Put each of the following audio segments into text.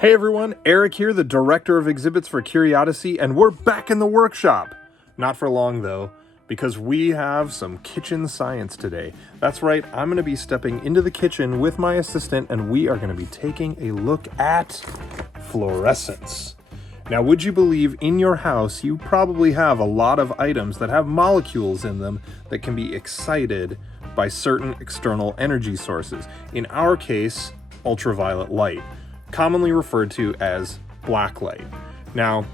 Hey everyone, Eric here, the director of exhibits for Curiodyssey, and we're back in the workshop. Not for long though, because we have some kitchen science today. That's right, I'm going to be stepping into the kitchen with my assistant and we are going to be taking a look at fluorescence. Now, would you believe in your house you probably have a lot of items that have molecules in them that can be excited by certain external energy sources. In our case, ultraviolet light, commonly referred to as black light. Now,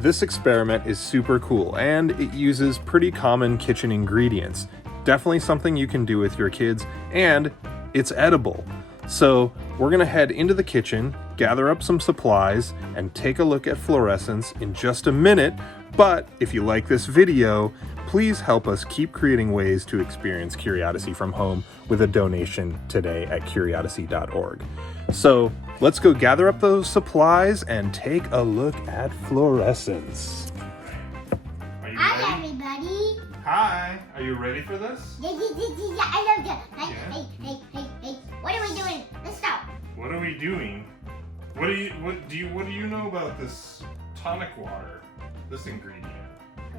this experiment is super cool and it uses pretty common kitchen ingredients. Definitely something you can do with your kids, and it's edible. So we're gonna head into the kitchen, gather up some supplies, and take a look at fluorescence in just a minute. But if you like this video, please help us keep creating ways to experience Curiodyssey from home with a donation today at curiodyssey.org. So let's go gather up those supplies and take a look at fluorescence. Are you ready? Hi, everybody. Hi. Are you ready for this? Yeah, I love that. Hey. What are we doing? Let's stop. What are we doing? What do you know about this tonic water? This ingredient?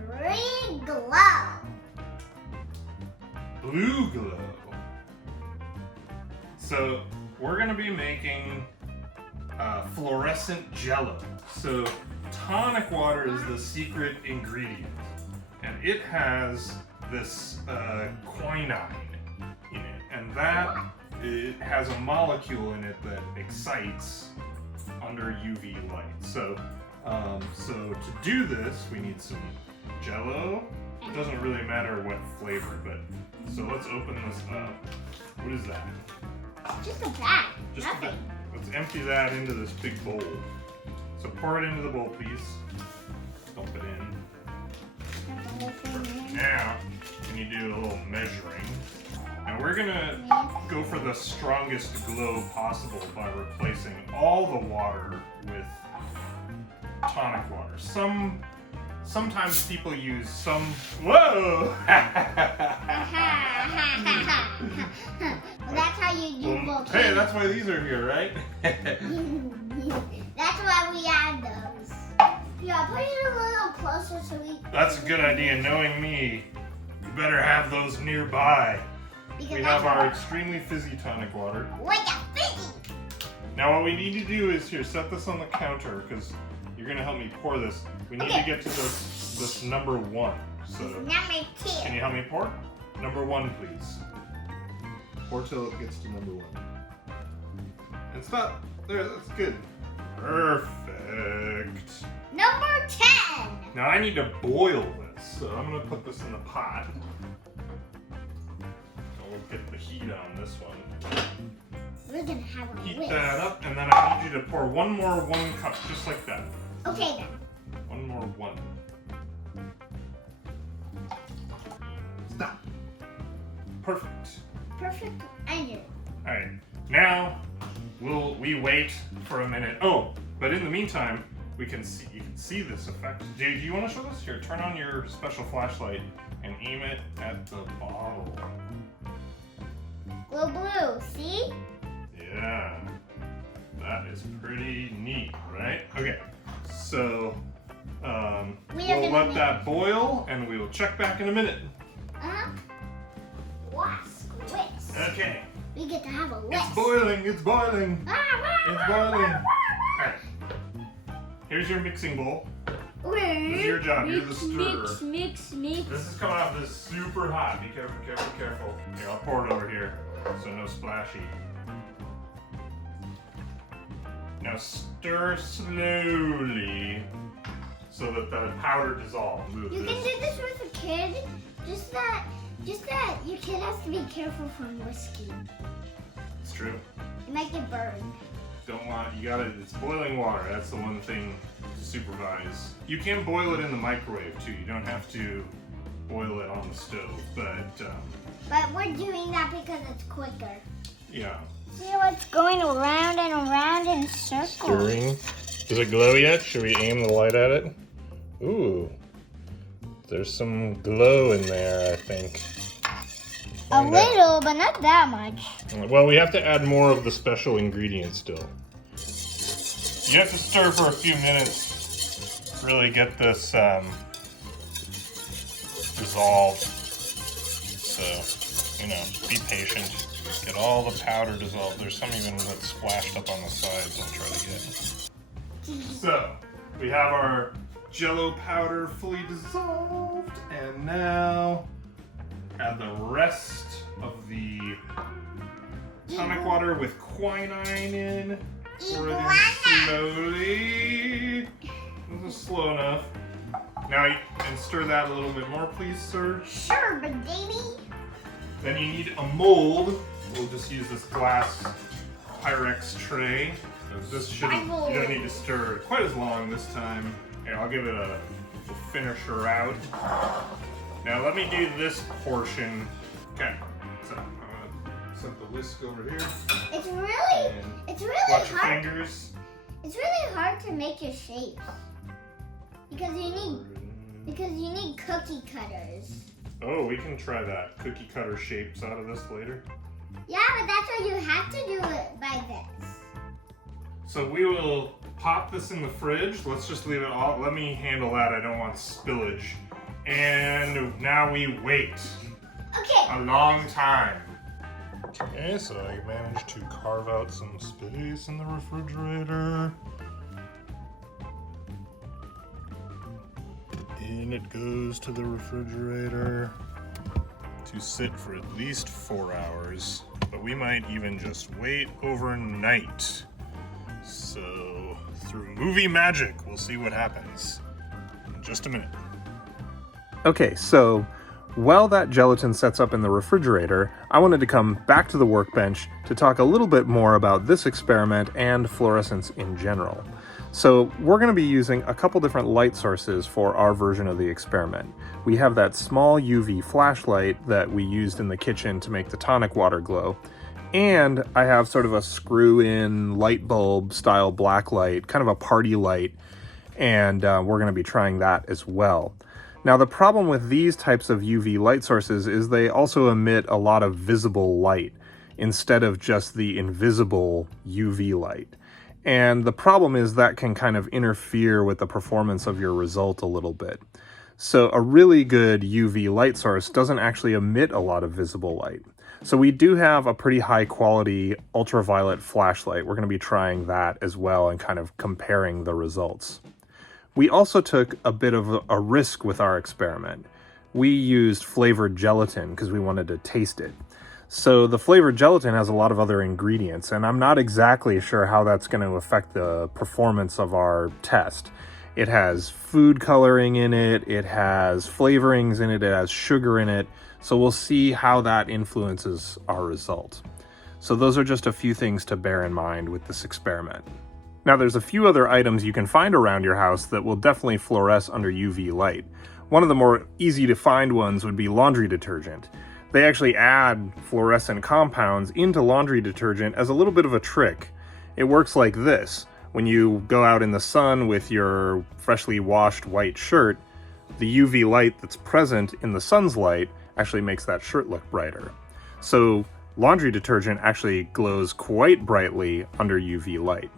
Green glow. Blue glow. So we're gonna be making fluorescent Jello. So tonic water is the secret ingredient, and it has this quinine in it, and that it has a molecule in it that excites under UV light. So to do this, we need some Jello. It doesn't really matter what flavor, but so let's open this up. What is that? Just a bag. Just Nothing. a bit. Let's empty that into this big bowl. So pour it into the bowl, please. Dump it in. Now, we need to do a little measuring. And we're gonna go for the strongest glow possible by replacing all the water with tonic water. Sometimes people use some. Whoa! That's how you do volcanoes. Hey, that's why these are here, right? That's why we add those. Yeah, put it a little closer so we. That's a good idea. Knowing me, you better have those nearby. We have our extremely fizzy tonic water. Like a fizzy. Now what we need to do is here, set this on the counter because you're gonna help me pour this. We need to get to this number one. So Number 2. can you help me pour? Number 1, please. Pour till it gets to number 1. And stop. There, that's good. Perfect. Number 10. Now I need to boil this, so I'm gonna put this in the pot. We'll get the heat on this one. We're gonna have a Heat whisk. that up, and then I need you to pour one more 1 cup, just like that. Okay then. One more 1. Stop. Perfect. Perfect. I knew. All right. Now we wait for a minute. Oh, but in the meantime, you can see this effect. Do you want to show this? Here, turn on your special flashlight and aim it at the bottle. Glow blue. See? Yeah. That is pretty neat, right? Okay. So we'll let that boil, and we will check back in a minute. Whisk. Okay. We get to have a whisk. It's boiling. It's boiling. It's boiling. All right. Here's your mixing bowl. This is your job. You're the stirrer. Mix. This is coming out. This is super hot. Be careful. Here, I'll pour it over here, so no splashy. Now stir slowly so that the powder dissolves. Move You this. can do this with a kid. Just that your kid has to be careful from whiskey. It's true. It might get burned. It's boiling water. That's the one thing to supervise. You can boil it in the microwave too. You don't have to boil it on the stove, But we're doing that because it's quicker. yeah. See what's going around and around in circles. Stirring. Does it glow yet? Should we aim the light at it? Ooh. There's some glow in there, I think. A little, but not that much. Well, we have to add more of the special ingredients still. You have to stir for a few minutes. Really get this dissolved. So, you know, be patient. Get all the powder dissolved. There's some even that's splashed up on the sides I'll try to get. So, we have our Jello powder fully dissolved, and now add the rest of the tonic water with quinine in. Pour it in slowly. This is slow enough. Now, and stir that a little bit more, please, sir. Sure, but baby. Then you need a mold. We'll just use this glass Pyrex tray. So this shouldn't, you don't need to stir quite as long this time. Here, I'll give it a finisher out. Now let me do this portion. Okay, so I'm gonna set the whisk over here. It's really Watch your hard. fingers. It's really hard to make your shapes because you need cookie cutters. Oh, we can try that. Cookie cutter shapes out of this later. Yeah, but that's why you have to do it by this. So we will pop this in the fridge. Let's just leave it all. Let me handle that. I don't want spillage. And now we wait. Okay. A long time. Okay, so I managed to carve out some space in the refrigerator. In it goes to the refrigerator to sit for at least 4 hours, but we might even just wait overnight. So, through movie magic, we'll see what happens in just a minute. Okay, so while that gelatin sets up in the refrigerator, I wanted to come back to the workbench to talk a little bit more about this experiment and fluorescence in general. So we're going to be using a couple different light sources for our version of the experiment. We have that small UV flashlight that we used in the kitchen to make the tonic water glow. And I have sort of a screw-in light bulb style black light, kind of a party light, and we're going to be trying that as well. Now the problem with these types of UV light sources is they also emit a lot of visible light instead of just the invisible UV light. And the problem is that can kind of interfere with the performance of your result a little bit. So a really good UV light source doesn't actually emit a lot of visible light. So we do have a pretty high quality ultraviolet flashlight. We're going to be trying that as well and kind of comparing the results. We also took a bit of a risk with our experiment. We used flavored gelatin because we wanted to taste it. So the flavored gelatin has a lot of other ingredients, and I'm not exactly sure how that's going to affect the performance of our test. It has food coloring in it, it has flavorings in it, it has sugar in it, so we'll see how that influences our result. So those are just a few things to bear in mind with this experiment. Now there's a few other items you can find around your house that will definitely fluoresce under UV light. One of the more easy to find ones would be laundry detergent. They actually add fluorescent compounds into laundry detergent as a little bit of a trick. It works like this. When you go out in the sun with your freshly washed white shirt, the UV light that's present in the sun's light actually makes that shirt look brighter. So laundry detergent actually glows quite brightly under UV light.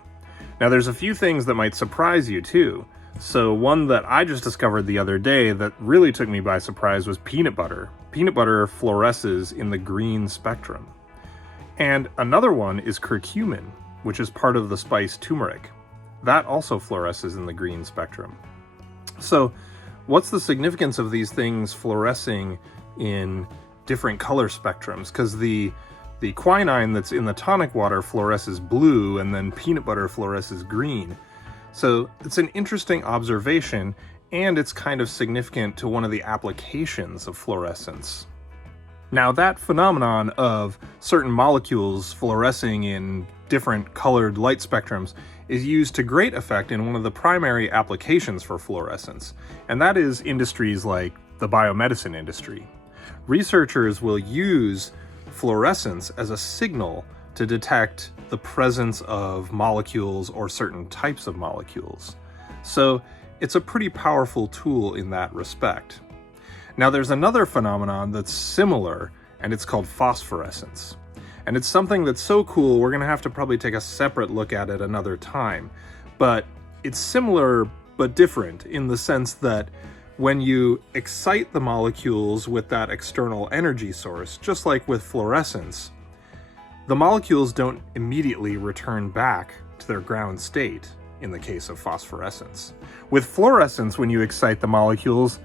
Now there's a few things that might surprise you too. So one that I just discovered the other day that really took me by surprise was peanut butter. Peanut butter fluoresces in the green spectrum. And another one is curcumin, which is part of the spice turmeric. That also fluoresces in the green spectrum. So what's the significance of these things fluorescing in different color spectrums? Because the quinine that's in the tonic water fluoresces blue, and then peanut butter fluoresces green. So it's an interesting observation, and it's kind of significant to one of the applications of fluorescence. Now that phenomenon of certain molecules fluorescing in different colored light spectrums is used to great effect in one of the primary applications for fluorescence, and that is industries like the biomedicine industry. Researchers will use fluorescence as a signal to detect the presence of molecules or certain types of molecules. So it's a pretty powerful tool in that respect. Now there's another phenomenon that's similar, and it's called phosphorescence. And it's something that's so cool we're going to have to probably take a separate look at it another time. but it's similar but different in the sense that when you excite the molecules with that external energy source, just like with fluorescence, the molecules don't immediately return back to their ground state in the case of phosphorescence. With fluorescence, when you excite the molecules,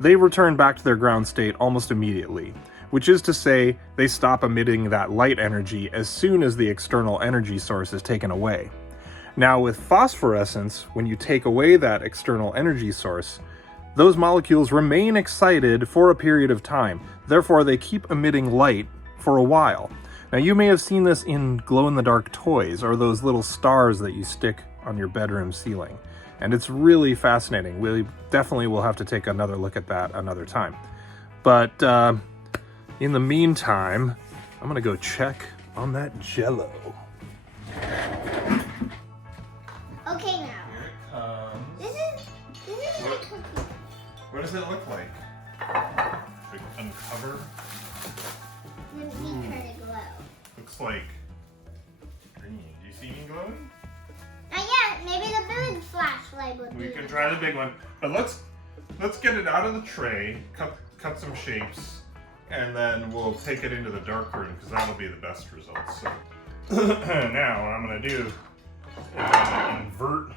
they return back to their ground state almost immediately, which is to say they stop emitting that light energy as soon as the external energy source is taken away. Now with phosphorescence, when you take away that external energy source, those molecules remain excited for a period of time. Therefore, they keep emitting light for a while. Now you may have seen this in glow-in-the-dark toys or those little stars that you stick on your bedroom ceiling. And it's really fascinating. We definitely will have to take another look at that another time. But in the meantime, I'm gonna go check on that Jello. Okay, now. Here it comes. This is my cookie. What does it look like? Should we uncover? Let me turn it glow. Looks like green. Do you see me glowing? Not yet. Maybe the big flashlight would We be. can try the big one, but let's get it out of the tray, cut some shapes, and then we'll take it into the dark room because that'll be the best results. So now what I'm gonna do is I'm gonna invert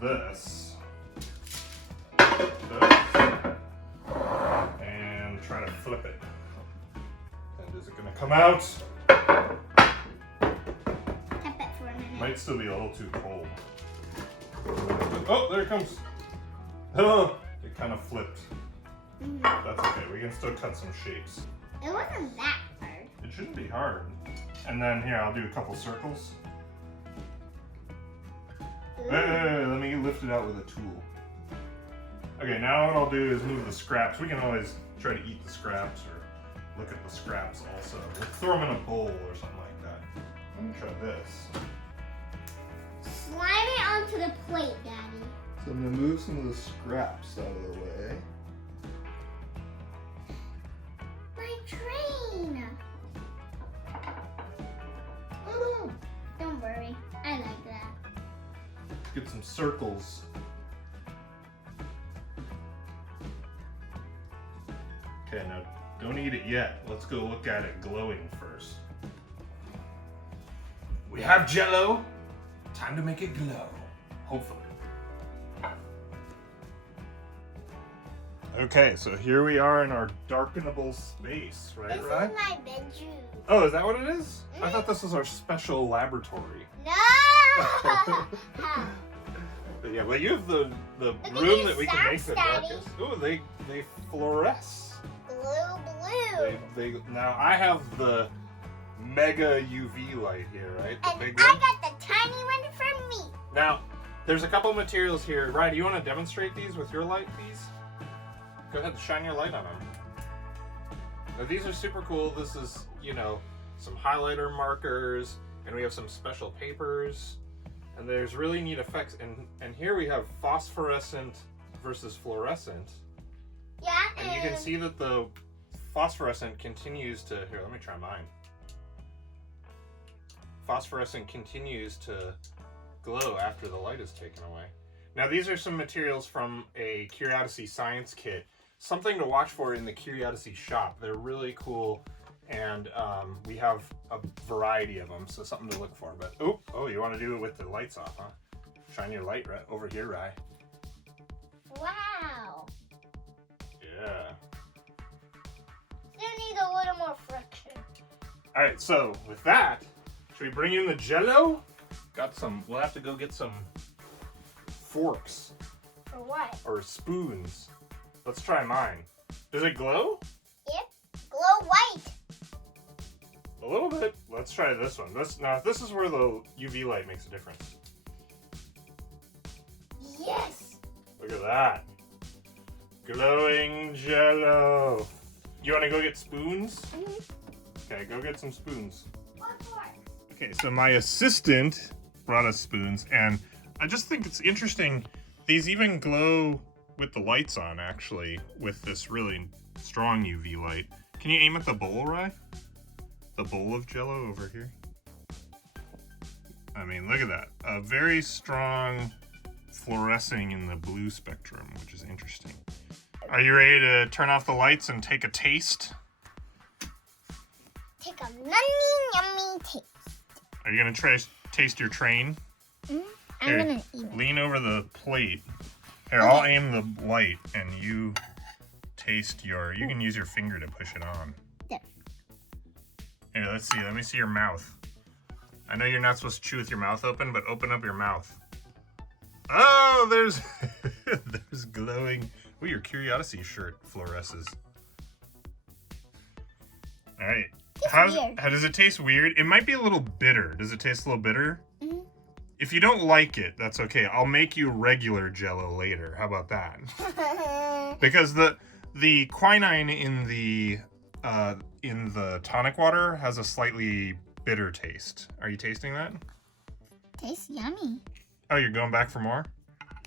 this, and try to flip it. And is it gonna come out? Tap it for a minute. Might still be a little too cold. Oh, there it comes. Oh, it kind of flipped. That's okay. We can still cut some shapes. It wasn't that hard. It shouldn't be hard. And then here, I'll do a couple circles. Hey, let me lift it out with a tool. Okay, now what I'll do is move the scraps. We can always try to eat the scraps or look at the scraps also. We'll throw them in a bowl or something like that. Let me try this. Slide it onto the plate, Daddy. So I'm gonna move some of the scraps out of the way. My train. Oh no! Don't worry. I like that. Get some circles. Okay, now don't eat it yet. Let's go look at it glowing first. We have Jello. Time to make it glow. Hopefully. Okay, so here we are in our darkenable space, right, This Ryan? is my bedroom. Oh, is that what it is? I thought this was our special laboratory. No! But yeah, well, you have the at room these that we can make the socks, Daddy. darkest. Oh, they fluoresce. Blue. They now I have the mega UV light here, right? The And big I one. got the tiny one for me. Now, there's a couple materials here. Ryan, do you want to demonstrate these with your light, please? Go ahead and shine your light on them. Now, these are super cool. This is, you know, some highlighter markers, and we have some special papers, and there's really neat effects. And here we have phosphorescent versus fluorescent. Yeah, And you can see that the phosphorescent continues to, here, let me try mine. Phosphorescent continues to glow after the light is taken away. Now these are some materials from a Curiodyssey science kit. Something to watch for in the Curiodyssey shop. They're really cool, and we have a variety of them, so something to look for. But oh, you want to do it with the lights off, huh? Shine your light right over here, Rye. wow. Yeah. Still need a little more friction. All right, so with that, should we bring in the Jello? Got some. We'll have to go get some forks For what? or spoons. Let's try mine. Does it glow? Yep. Glow white. A little bit. Let's try this one. This is where the UV light makes a difference. Yes. Look at that. Glowing Jello. You want to go get spoons? Okay, go get some spoons. What for? Okay, so my assistant brought us spoons, and I just think it's interesting. These even glow with the lights on, actually, with this really strong UV light. Can you aim at the bowl, Rye? The bowl of Jello over here. I mean, look at that. A very strong fluorescing in the blue spectrum, which is interesting. Are you ready to turn off the lights and take a taste? Take a yummy taste. Are you gonna try taste your train? I'm gonna eat it. Lean over the plate. Here, I'll aim the light and you taste your... You can use your finger to push it on. There. Here, let's see. Let me see your mouth. I know you're not supposed to chew with your mouth open, but open up your mouth. Oh, there's... there's glowing... Oh, your Curiodyssey shirt fluoresces. All right. How does it taste weird? It might be a little bitter. Does it taste a little bitter? Mm-hmm. If you don't like it, that's okay. I'll make you regular Jello later. How about that? Because the quinine in the tonic water has a slightly bitter taste. Are you tasting that? Tastes yummy. Oh, you're going back for more?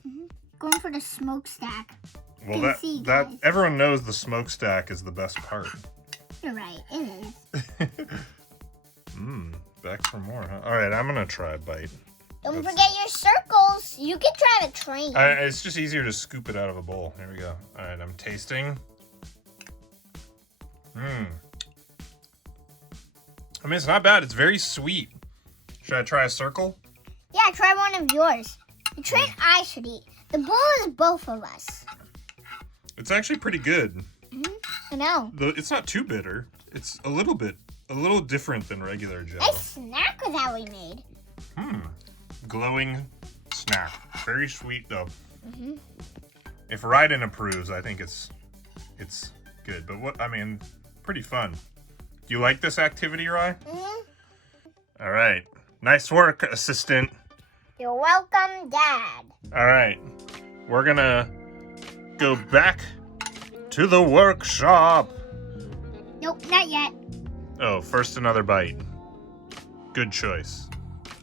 Mm-hmm. Going for the smokestack. Well, that everyone knows the smokestack is the best part. You're right, it is. Back for more, huh? All right, I'm gonna try a bite. Don't forget your circles. You can try the train. It's just easier to scoop it out of a bowl. Here we go. All right, I'm tasting. I mean, it's not bad. It's very sweet. Should I try a circle? Yeah, try one of yours. The train I should eat. The bowl is both of us. It's actually pretty good. I know. It's not too bitter. It's a little different than regular Jello. Nice snack that we made. Glowing snack. Very sweet though. If Ryden approves, I think it's good. But pretty fun. Do you like this activity, Rye? All right. Nice work, assistant. You're welcome, Dad. All right. We're gonna go back to the workshop. Nope, not yet. Oh, first another bite. Good choice.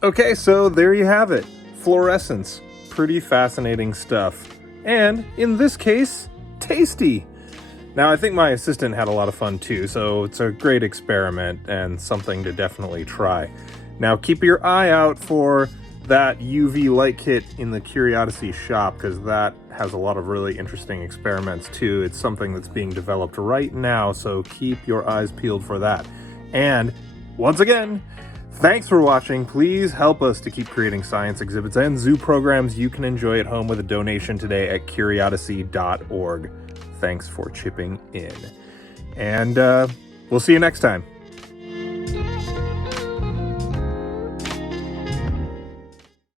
Okay, so there you have it. Fluorescence. Pretty fascinating stuff. And, in this case, tasty. Now, I think my assistant had a lot of fun too, so it's a great experiment and something to definitely try. Now, keep your eye out for that UV light kit in the Curiodyssey shop, because that has a lot of really interesting experiments too. It's something that's being developed right now, so keep your eyes peeled for that. And, once again, thanks for watching. Please help us to keep creating science exhibits and zoo programs you can enjoy at home with a donation today at Curiodyssey.org. Thanks for chipping in. And we'll see you next time.